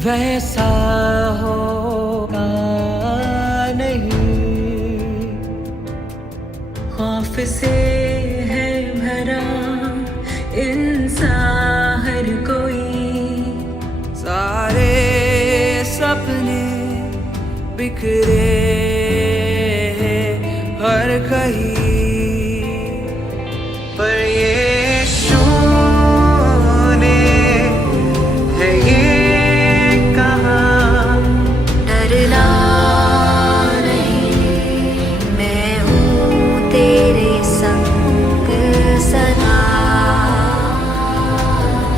वैसा होगा नहीं। खौफ से है भरा इंसान हर कोई, सारे सपने बिखरे हर कहीं, पर ये शून्य है ये कहाँ। डरना नहीं, मैं हूँ तेरे संग सदा।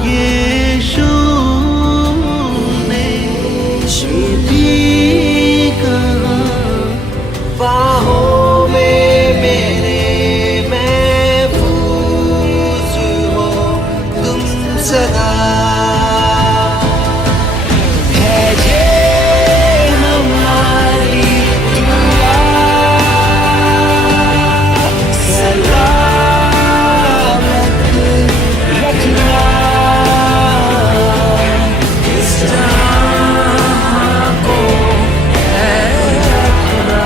ये शून्य ये भी कहाँ, बाहों में मेरे महफूज हो तुम सदा। है ये हमारी दुआ, सलामत रखना इस जहां को, है खुदा।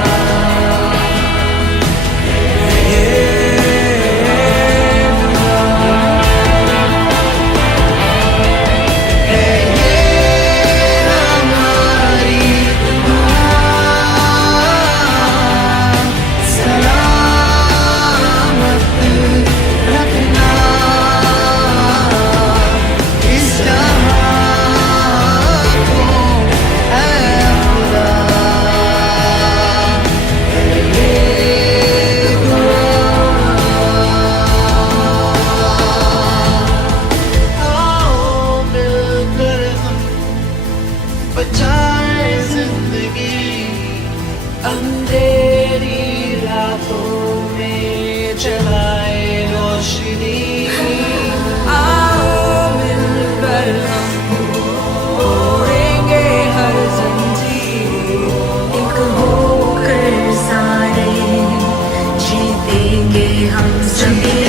बचाए जिंदगी अंधेरी रातों में, जलाए रोशनी। आओ मिलकर हम तोड़ेंगे हर जंजीर, एक होकर सारे जीतेंगे हम सभी।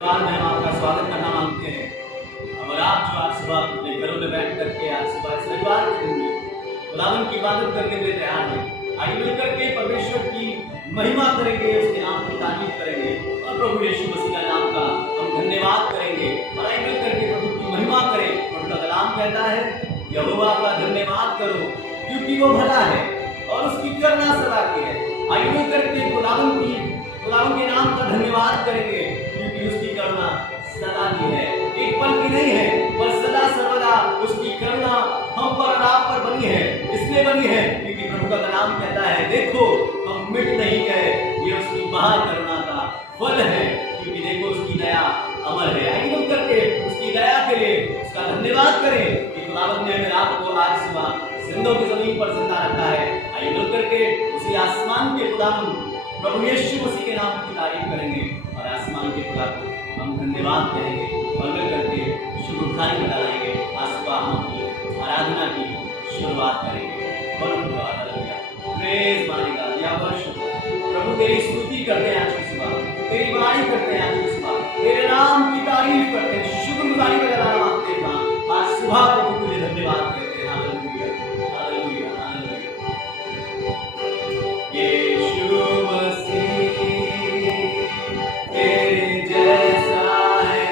हम आपका स्वागत करना मांगते हैं। और आप जो आज सुबह अपने घरों में बैठ करके आज सुबह इस रविवार के दिन में खुदावन की इबादत करने के लिए तैयार हैं, आइए मिलकर के परमेश्वर की महिमा करेंगे, उसके नाम की तारीफ करेंगे और प्रभु यीशु मसीह का नाम का हम धन्यवाद करेंगे। और आइए मिलकर के प्रभु की महिमा करें। प्रभु का कलाम कहता है, यहोवा का धन्यवाद करो क्योंकि वो भला है और उसकी करुणा सदा की है। आइए मिलकर के खुदावन के नाम का धन्यवाद करेंगे क्योंकि उसकी करुणा सदा की है, एक पल की नहीं है पर सदा सर्वदा उसकी करुणा हम पर और आप पर बनी है। इसलिए बनी है क्योंकि प्रभु का नाम कहता है, देखो हम मिट नहीं गए, ये उसकी महा करुणा का फल है, क्योंकि देखो उसकी दया अमर है। आइए मिल करके उसकी दया के लिए उसका धन्यवाद करें कि खुदावंद ने हमें आपको आज सुबह जिंदों की जमीन पर जिंदा रखा है। आइए मिल करके उसी आसमान के खुदावंद प्रभु यीशु मसीह के नाम की तारीफ करेंगे और आसमान के खुदा को हम धन्यवाद करेंगे और मिल करके शुभ उठाई में डालेंगे। आज सुबह हम अपनी आराधना की शुरुआत करेंगे। प्रेज मानेगा या वर्षिप प्रभु तेरी स्तुति करते हैं, आज की सुबह तेरी बड़ाई करते हैं, आज की सुबह तेरे नाम की तारीफ करते हैं, शुक्रगुजारी का गाना मांगते हैं। आज सुबह प्रभु तुझे धन्यवाद करते हैं। Hallelujah hallelujah hallelujah. Yeshu Masih तेरे जैसा है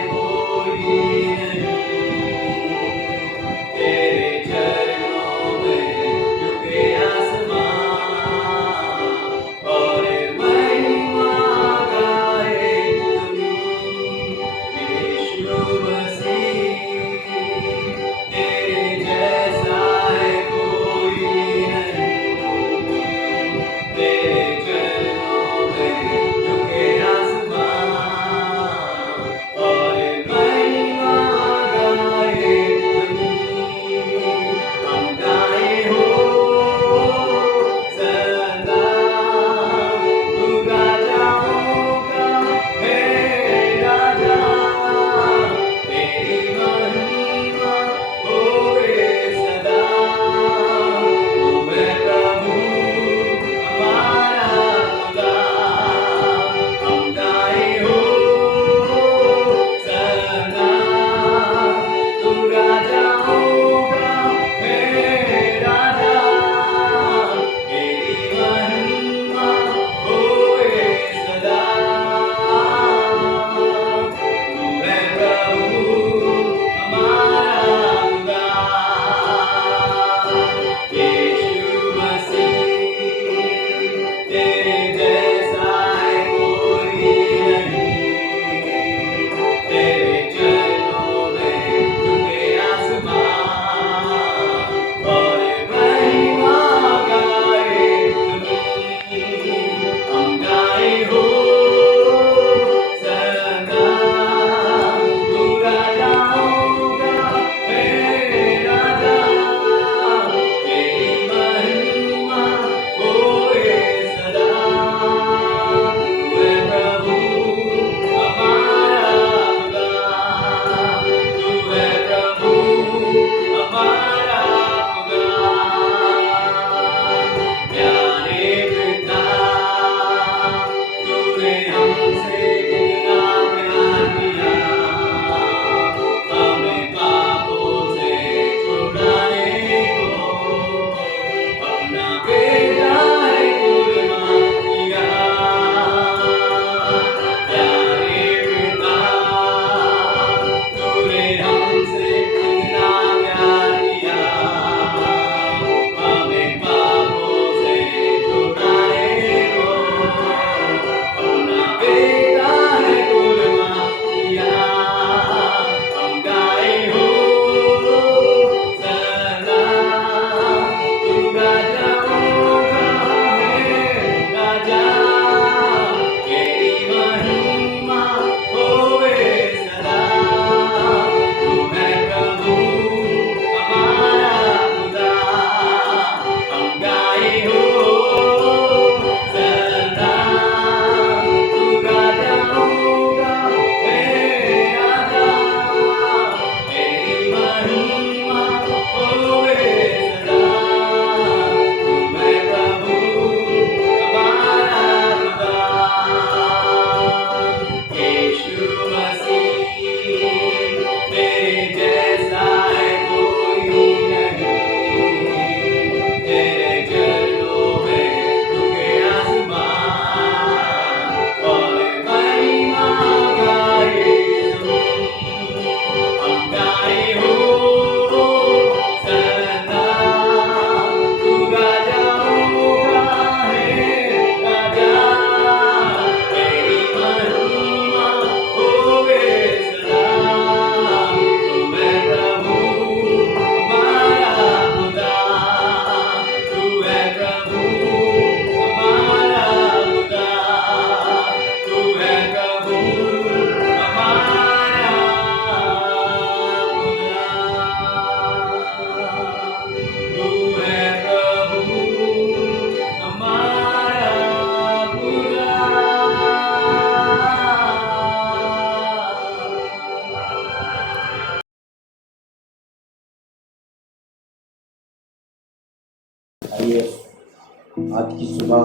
आज की सुबह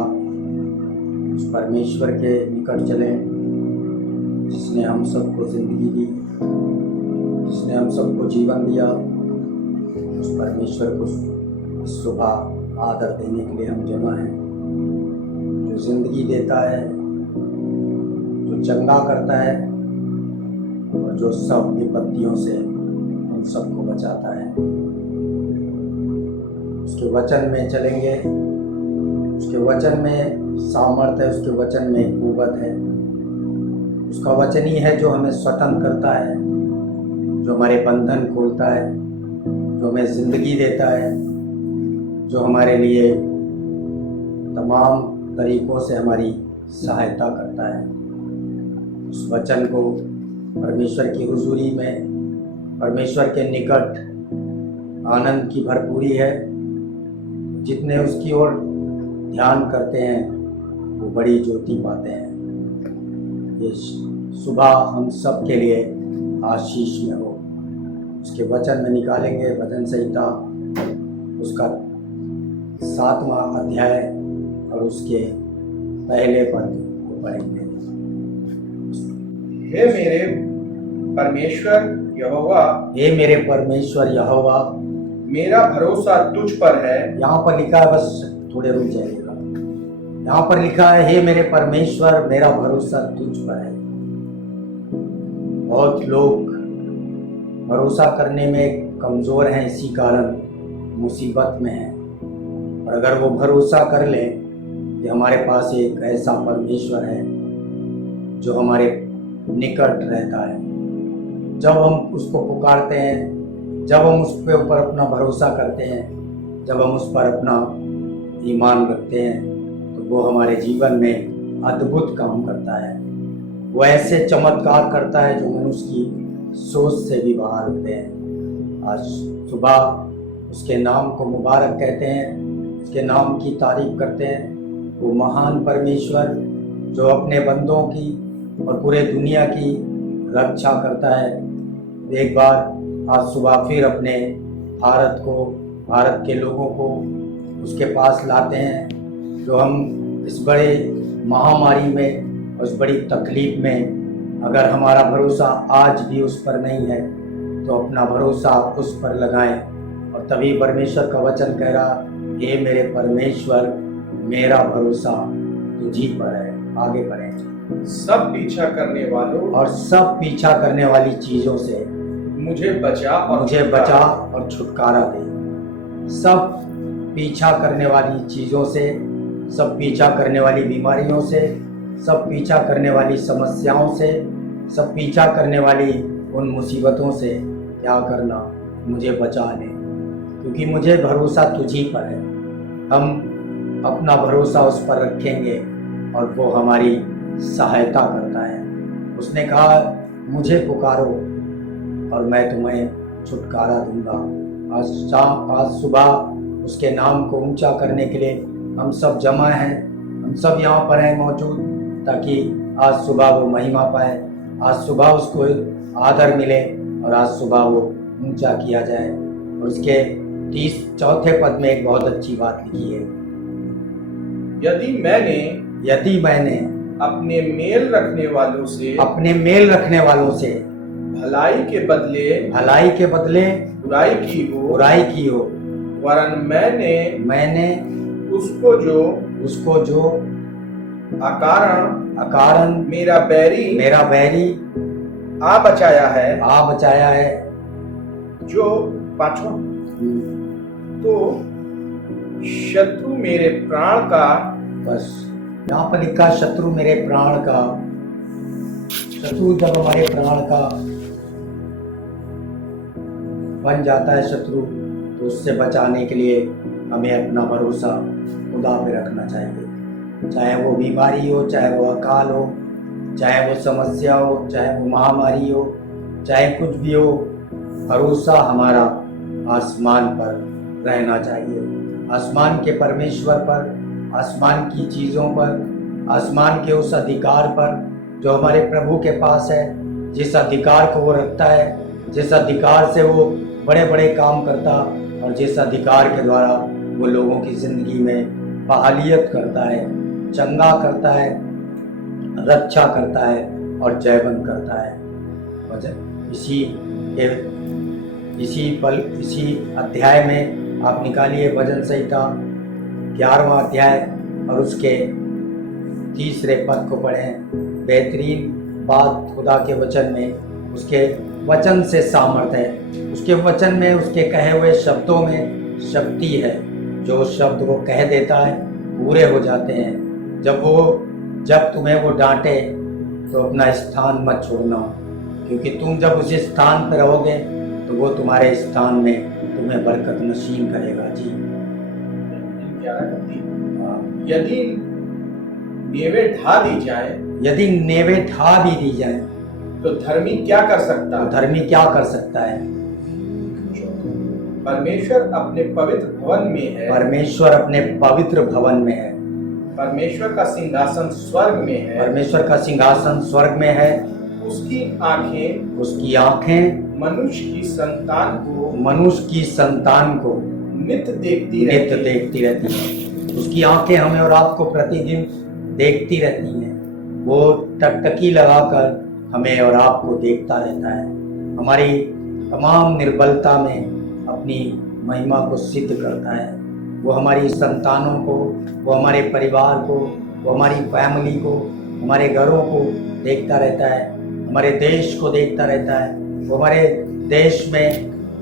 उस परमेश्वर के निकट चलें जिसने हम सबको ज़िंदगी दी, जिसने हम सबको जीवन दिया। उस परमेश्वर को इस सुबह आदर देने के लिए हम जमा हैं, जो ज़िंदगी देता है, जो चंगा करता है और जो सब विपत्तियों से हम सबको बचाता है। उसके वचन में चलेंगे, उसके वचन में सामर्थ्य है, उसके वचन में कुव्वत है। उसका वचन ही है जो हमें स्वतंत्र करता है, जो हमारे बंधन खोलता है, जो हमें ज़िंदगी देता है, जो हमारे लिए तमाम तरीक़ों से हमारी सहायता करता है। उस वचन को परमेश्वर की हुजूरी में, परमेश्वर के निकट आनंद की भरपूरी है। जितने उसकी ओर ध्यान करते हैं वो बड़ी ज्योति पाते हैं। ये सुबह हम सब के लिए आशीष में हो। उसके वचन में निकालेंगे भजन संहिता उसका 7वां अध्याय और उसके पहले पद को पढ़ेंगे। हे मेरे परमेश्वर यहोवा, हे मेरे परमेश्वर यहोवा, मेरा भरोसा तुझ पर है। यहाँ पर लिखा है, बस थोड़े रुक जाइएगा। यहाँ पर लिखा है, हे मेरे परमेश्वर मेरा भरोसा तुझ पर है। बहुत लोग भरोसा करने में कमज़ोर हैं, इसी कारण मुसीबत में हैं। और अगर वो भरोसा कर लें कि हमारे पास एक ऐसा परमेश्वर है जो हमारे निकट रहता है, जब हम उसको पुकारते हैं, जब हम उस पर ऊपर अपना भरोसा करते हैं, जब हम उस पर अपना ईमान रखते हैं, तो वो हमारे जीवन में अद्भुत काम करता है। वो ऐसे चमत्कार करता है जो मनुष्य की सोच से भी बाहर होते हैं। आज सुबह उसके नाम को मुबारक कहते हैं, उसके नाम की तारीफ करते हैं। वो महान परमेश्वर जो अपने बंदों की और पूरे दुनिया की रक्षा करता है। एक बार आज सुबह फिर अपने भारत को, भारत के लोगों को उसके पास लाते हैं, जो हम इस बड़े महामारी में, उस बड़ी तकलीफ में, अगर हमारा भरोसा आज भी उस पर नहीं है तो अपना भरोसा उस पर लगाएं। और तभी परमेश्वर का वचन कह रहा, हे मेरे परमेश्वर मेरा भरोसा तुझी पर है। आगे बढ़ें। सब पीछा करने वालों और सब पीछा करने वाली चीज़ों से मुझे बचा और छुटकारा दे। सब पीछा करने वाली चीज़ों से, सब पीछा करने वाली बीमारियों से, सब पीछा करने वाली समस्याओं से, सब पीछा करने वाली उन मुसीबतों से क्या करना, मुझे बचा ले, क्योंकि मुझे भरोसा तुझी पर है। हम अपना भरोसा उस पर रखेंगे और वो हमारी सहायता करता है। उसने कहा, मुझे पुकारो और मैं तुम्हें छुटकारा दूंगा। आज सुबह उसके नाम को ऊंचा करने के लिए हम सब जमा हैं, हम सब यहाँ पर हैं मौजूद, ताकि आज सुबह वो महिमा पाए, आज सुबह उसको आदर मिले और आज सुबह वो ऊंचा किया जाए। और उसके 34 पद में एक बहुत अच्छी बात लिखी है, यदि मैंने अपने मेल रखने वालों से भलाई के बदले बुराई की हो, वरन मैंने उसको जो अकारण मेरा बैरी आ बचाया है, जो पाछो तो शत्रु मेरे प्राण का, बस यहाँ पर लिखा शत्रु मेरे प्राण का। शत्रु जब हमारे प्राण का बन जाता है शत्रु, तो उससे बचाने के लिए हमें अपना भरोसा खुदा पे रखना चाहिए। चाहे वो बीमारी हो, चाहे वो अकाल हो, चाहे वो समस्या हो, चाहे वो महामारी हो, चाहे कुछ भी हो, भरोसा हमारा आसमान पर रहना चाहिए। आसमान के परमेश्वर पर, आसमान की चीज़ों पर, आसमान के उस अधिकार पर जो हमारे प्रभु के पास है। जिस अधिकार को वो रखता है, जिस अधिकार से वो बड़े बड़े काम करता और जिस अधिकार के द्वारा वो लोगों की ज़िंदगी में बहालियत करता है, चंगा करता है, रक्षा करता है और जयवंत करता है। इसी अध्याय में आप निकालिए भजन संहिता 11वां अध्याय और उसके 3 पद को पढ़ें। बेहतरीन बात खुदा के वचन में, उसके वचन से सामर्थ्य है, उसके वचन में, उसके कहे हुए शब्दों में शक्ति है। जो शब्द वो कह देता है पूरे हो जाते हैं। जब तुम्हें वो डांटे तो अपना स्थान मत छोड़ना, क्योंकि तुम जब उस स्थान पर रहोगे तो वो तुम्हारे स्थान में तुम्हें बरकत नसीब करेगा। जी, यदि नेवे ढा दी जाए, यदि नेवे ढा भी दी जाए तो धर्मी क्या कर सकता है? धर्मी क्या कर सकता है? परमेश्वर अपने पवित्र भवन में है। परमेश्वर अपने पवित्र भवन में है। परमेश्वर का सिंहासन स्वर्ग में है। परमेश्वर का सिंहासन स्वर्ग में है। उसकी आंखें मनुष्य की संतान को नित्य देखती रहती है। उसकी आंखें हमें और आपको प्रतिदिन देखती रहती हैं। वो टकटकी लगाकर हमें और आपको देखता रहता है। हमारी तमाम निर्बलता में अपनी महिमा को सिद्ध करता है। वो हमारी संतानों को, वो हमारे परिवार को, वो हमारी फैमिली को, हमारे घरों को देखता रहता है, हमारे देश को देखता रहता है। वो हमारे देश में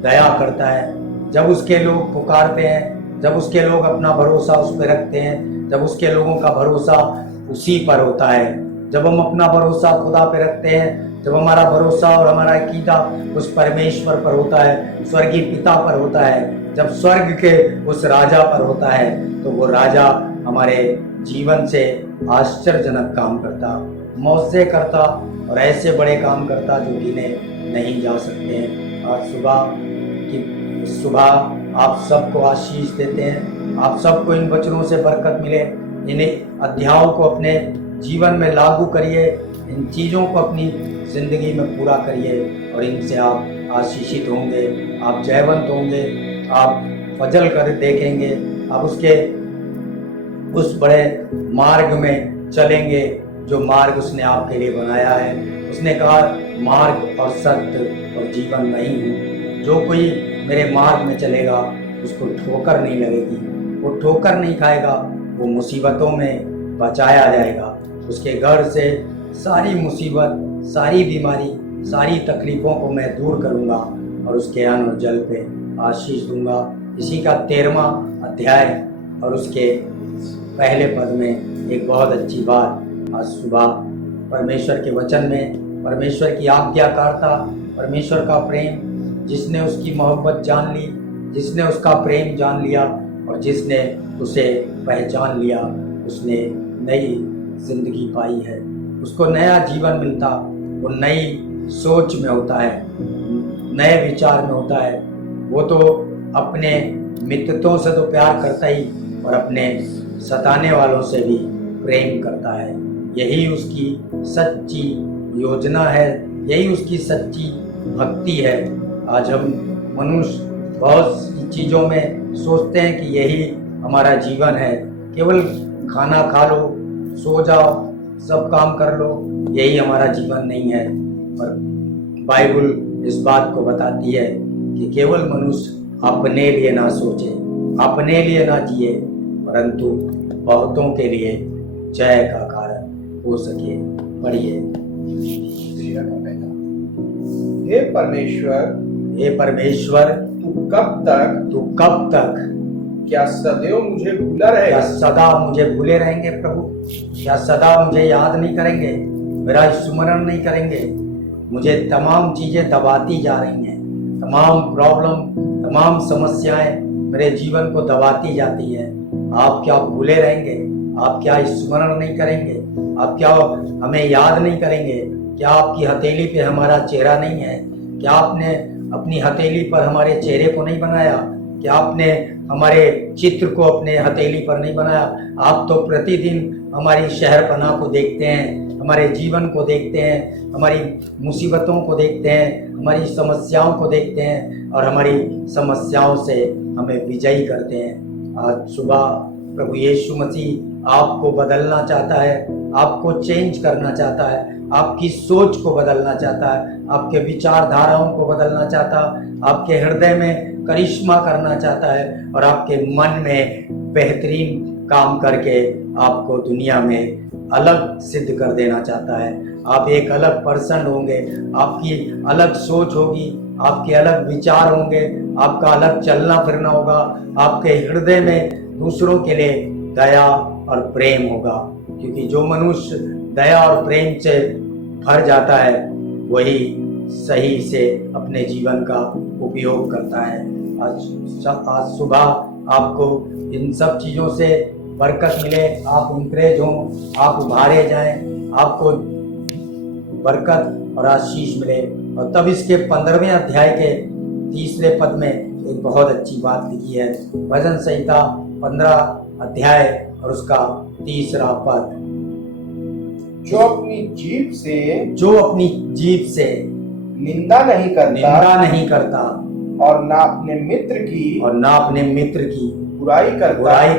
दया करता है। जब उसके लोग पुकारते हैं, जब उसके लोग अपना भरोसा उस पर रखते हैं, जब उसके लोगों का भरोसा उसी पर होता है, जब हम अपना भरोसा खुदा पे रखते हैं, जब हमारा भरोसा और हमारा अकीदा उस परमेश्वर पर होता है, स्वर्गीय पिता पर होता है, जब स्वर्ग के उस राजा पर होता है, तो वो राजा हमारे जीवन से आश्चर्यजनक काम करता, मौजे करता और ऐसे बड़े काम करता जो गिने नहीं जा सकते हैं। आज सुबह आप सबको आशीष देते हैं। आप सबको इन वचनों से बरकत मिले। इन अध्यायों को अपने जीवन में लागू करिए, इन चीज़ों को अपनी ज़िंदगी में पूरा करिए और इनसे आप आशीषित होंगे, आप जयवंत होंगे, आप फजल कर देखेंगे, आप उसके उस बड़े मार्ग में चलेंगे जो मार्ग उसने आपके लिए बनाया है। उसने कहा मार्ग और सत्य और जीवन नहीं हूँ, जो कोई मेरे मार्ग में चलेगा उसको ठोकर नहीं लगेगी, वो ठोकर नहीं खाएगा, वो मुसीबतों में बचाया जाएगा। उसके घर से सारी मुसीबत, सारी बीमारी, सारी तकलीफ़ों को मैं दूर करूँगा और उसके अन्न और जल पे आशीष दूंगा। इसी का 13वां अध्याय और उसके पहले पद में एक बहुत अच्छी बात आज सुबह परमेश्वर के वचन में, परमेश्वर की आज्ञाकारिता, परमेश्वर का प्रेम, जिसने उसकी मोहब्बत जान ली, जिसने उसका प्रेम जान लिया और जिसने उसे पहचान लिया, उसने नई जिंदगी पाई है। उसको नया जीवन मिलता, वो नई सोच में होता है, नए विचार में होता है। वो तो अपने मित्रों से तो प्यार करता ही और अपने सताने वालों से भी प्रेम करता है। यही उसकी सच्ची योजना है, यही उसकी सच्ची भक्ति है। आज हम मनुष्य बहुत सी चीज़ों में सोचते हैं कि यही हमारा जीवन है, केवल खाना खा लो, सो जाओ, सब काम कर लो, यही हमारा जीवन नहीं है। पर बाइबल इस बात को बताती है कि केवल मनुष्य अपने लिए ना सोचे, अपने लिए ना जिए, परंतु बहुतों के लिए जय का कारण हो सके। पढ़िए। हे परमेश्वर, हे परमेश्वर, तू कब तक क्या सदैव मुझे भूला रहेगा? क्या सदा मुझे भूले रहेंगे प्रभु? क्या सदा मुझे याद नहीं करेंगे, मेरा स्मरण नहीं करेंगे? मुझे तमाम चीज़ें दबाती जा रही हैं, तमाम प्रॉब्लम, तमाम समस्याएं मेरे जीवन को दबाती जाती हैं। आप क्या भूले रहेंगे? आप क्या स्मरण नहीं करेंगे? आप क्या हमें याद नहीं करेंगे? क्या आपकी हथेली पे हमारा चेहरा नहीं है? क्या आपने अपनी हथेली पर हमारे चेहरे को नहीं बनाया? क्या आपने हमारे चित्र को अपने हथेली पर नहीं बनाया? आप तो प्रतिदिन हमारी शहरपना को देखते हैं, हमारे जीवन को देखते हैं, हमारी मुसीबतों को देखते हैं, हमारी समस्याओं को देखते हैं और हमारी समस्याओं से हमें विजयी करते हैं। आज सुबह प्रभु यीशु मसीह आपको बदलना चाहता है, आपको चेंज करना चाहता है, आपकी सोच को बदलना चाहता है, आपके विचारधाराओं को बदलना चाहता है, आपके हृदय में करिश्मा करना चाहता है और आपके मन में बेहतरीन काम करके आपको दुनिया में अलग सिद्ध कर देना चाहता है। आप एक अलग पर्सन होंगे, आपकी अलग सोच होगी, आपके अलग विचार होंगे, आपका अलग चलना फिरना होगा, आपके हृदय में दूसरों के लिए दया और प्रेम होगा, क्योंकि जो मनुष्य दया और प्रेम से भर जाता है वही सही से अपने जीवन का उपयोग करता है। आज सुबह आपको इन सब चीज़ों से बरकत मिले, आप इंकरेज हों, आप उभारे जाएं, आपको बरकत और आशीष मिले। और तब इसके 15वें अध्याय के 3 पद में एक बहुत अच्छी बात लिखी है। भजन संहिता 15 अध्याय और उसका 3 पद। जो अपनी जीभ से निंदा नहीं करता और ना अपने मित्र की बुराई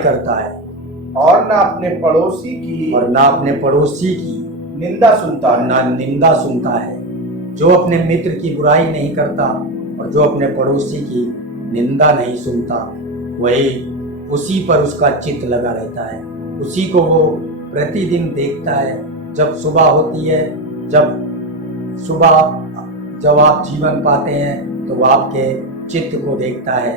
करता है और ना अपने पड़ोसी की निंदा सुनता है। जो अपने मित्र की बुराई नहीं करता और जो अपने पड़ोसी की निंदा नहीं सुनता, वही उसी पर उसका चित्त लगा रहता है, उसी को वो प्रतिदिन देखता है। जब सुबह होती है, जब आप जीवन पाते हैं तो वो आपके चित्त को देखता है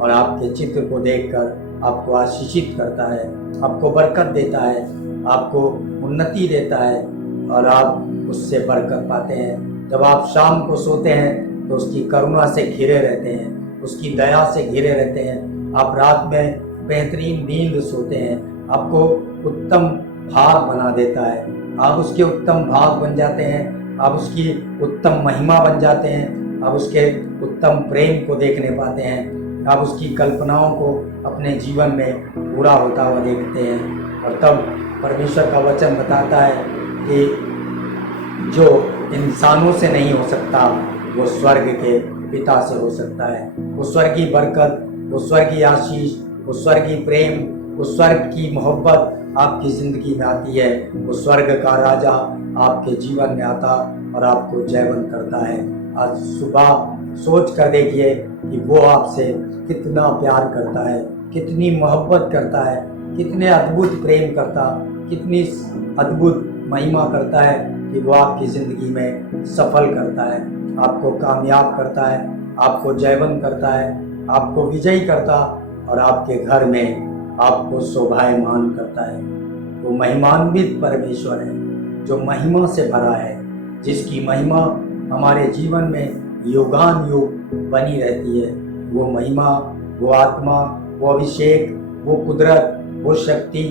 और आपके चित्त को देखकर आपको आशीषित करता है, आपको बरकत देता है, आपको उन्नति देता है और आप उससे बरकत पाते हैं। जब आप शाम को सोते हैं तो उसकी करुणा से घिरे रहते हैं, उसकी दया से घिरे रहते हैं। आप रात में बेहतरीन नींद सोते हैं, आपको उत्तम भाग बना देता है, आप उसके उत्तम भाग बन जाते हैं, आप उसकी उत्तम महिमा बन जाते हैं, आप उसके उत्तम प्रेम को देखने पाते हैं, आप उसकी कल्पनाओं को अपने जीवन में पूरा होता हुआ देखते हैं। और तब परमेश्वर का वचन बताता है कि जो इंसानों से नहीं हो सकता वो स्वर्ग के पिता से हो सकता है। वो स्वर्गीय बरकत, वो स्वर्गीय आशीष, वो स्वर्गीय प्रेम, वो स्वर्ग की मोहब्बत आपकी ज़िंदगी में आती है। वो स्वर्ग का राजा आपके जीवन में आता और आपको जयवंत करता है। आज सुबह सोच कर देखिए कि वो आपसे कितना प्यार करता है, कितनी मोहब्बत करता है, कितने अद्भुत प्रेम करता, कितनी अद्भुत महिमा करता है कि वो आपकी ज़िंदगी में सफल करता है, आपको कामयाब करता है, आपको जयवंत करता है, आपको विजयी करता और आपके घर में आपको शोभायमान करता है। वो महिमान्वित परमेश्वर है जो महिमा से भरा है, जिसकी महिमा हमारे जीवन में युगान युग बनी रहती है। वो महिमा, वो आत्मा, वो अभिषेक, वो कुदरत, वो शक्ति,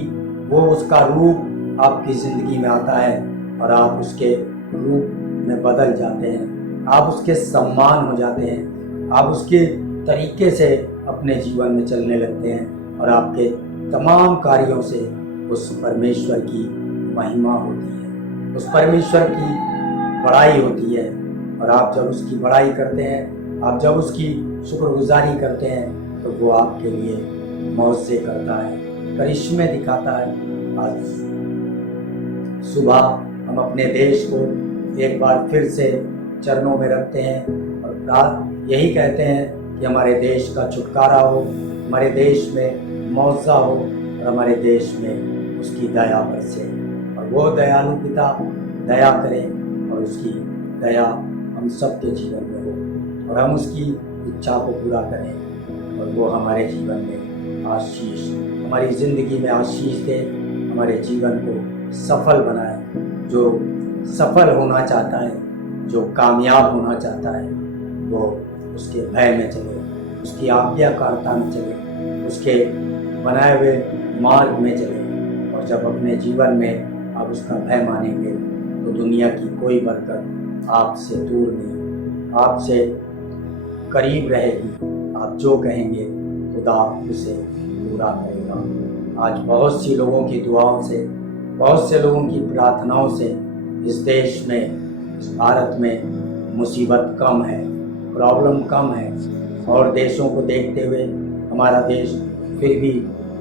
वो उसका रूप आपकी ज़िंदगी में आता है और आप उसके रूप में बदल जाते हैं, आप उसके सम्मान हो जाते हैं, आप उसके तरीके से अपने जीवन में चलने लगते हैं और आपके तमाम कार्यों से उस परमेश्वर की महिमा होती है, उस परमेश्वर की बड़ाई होती है। और आप जब उसकी बड़ाई करते हैं, आप जब उसकी शुक्रगुजारी करते हैं तो वो आपके लिए मौजे करता है, करिश्मे दिखाता है। आज सुबह हम अपने देश को एक बार फिर से चरणों में रखते हैं और यही कहते हैं कि हमारे देश का छुटकारा हो, हमारे देश में मौजा हो और हमारे देश में उसकी दया बरसे और वो दयालु पिता दया करें और उसकी दया हम सबके जीवन में हो और हम उसकी इच्छा को पूरा करें और वो हमारे जीवन में आशीष, हमारी ज़िंदगी में आशीष दे, हमारे जीवन को सफल बनाए। जो सफल होना चाहता है, जो कामयाब होना चाहता है, वो उसके भय में चले, उसकी आज्ञाकारिता में चले, उसके बनाए हुए मार्ग में चले। और जब अपने जीवन में आप उसका भय मानेंगे तो दुनिया की कोई बरकत आपसे दूर नहीं, आपसे करीब रहेगी। आप जो कहेंगे खुदा उसे पूरा करेगा। आज बहुत सी लोगों की दुआओं से, बहुत से लोगों की प्रार्थनाओं से इस देश में, इस भारत में मुसीबत कम है, प्रॉब्लम कम है। और देशों को देखते हुए हमारा देश फिर भी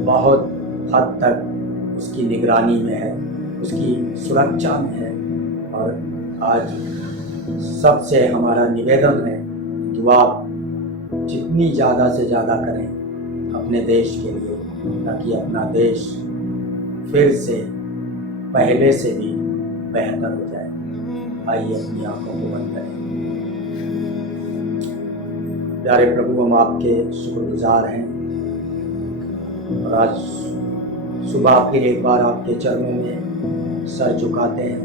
बहुत हद तक उसकी निगरानी में है, उसकी सुरक्षा में है। और आज सबसे हमारा निवेदन है, दुआ जितनी ज़्यादा से ज़्यादा करें अपने देश के लिए, ताकि अपना देश फिर से पहले से भी बेहतर हो जाए। आइए अपनी आंखों को बंद करें। प्यारे प्रभु, हम आपके शुक्रगुजार हैं और आज सुबह फिर एक बार आपके चरणों में सर झुकाते हैं।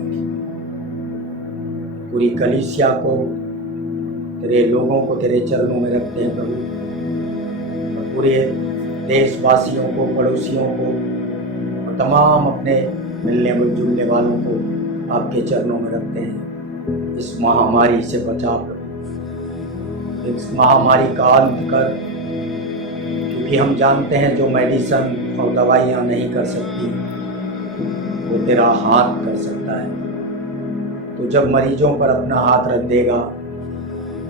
पूरी कलीसिया को, तेरे लोगों को तेरे चरणों में रखते हैं प्रभु, और पूरे देशवासियों को, पड़ोसियों को और तमाम अपने मिलने जुलने वालों को आपके चरणों में रखते हैं। इस महामारी से बचा प्रभु, इस महामारी का अंत कर, क्योंकि हम जानते हैं जो मेडिसिन और दवाइयाँ नहीं कर सकती वो तेरा हाथ कर सकता है। तो जब मरीजों पर अपना हाथ रख देगा,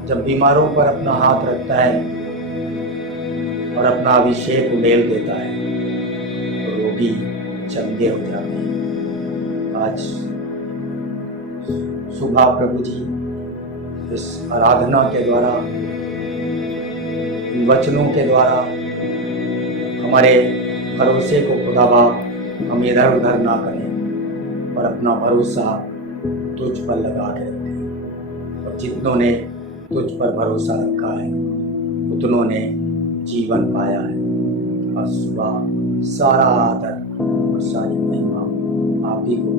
जब बीमारों पर अपना हाथ रखता है और अपना अभिषेक उड़ेल देता है, तो रोगी चंगे हो जाते हैं। आज सुबह प्रभु जी इस आराधना के द्वारा, इन वचनों के द्वारा हमारे भरोसे को खुदा बाप हम इधर उधर ना करें और अपना भरोसा तुझ पर लगा के रखें। और जितनों ने तुझ पर भरोसा रखा है उतनों ने जीवन पाया है। और सुबह सारा आदर और सारी महिमा आप ही को